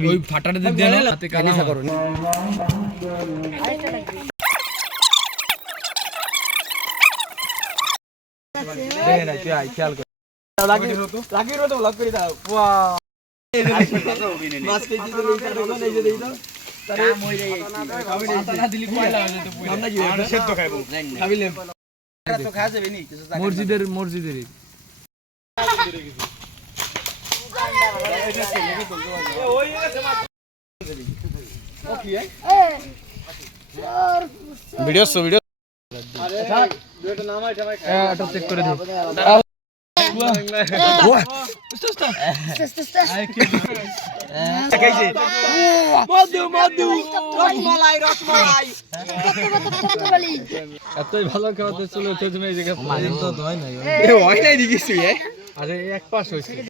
ওই ফাটাটা দিয়ে দেন হাতে কানা করো দেখে হয়ে মসজিদের মসজিদের ভিডিও ভিডিও। এটা চেক করে দিও। এতই ভালো খাওয়াতে চলে তো তুমি এই জায়গায় হয় নাই এ হয় নাই দেখিস আরে এক পাশ হইছে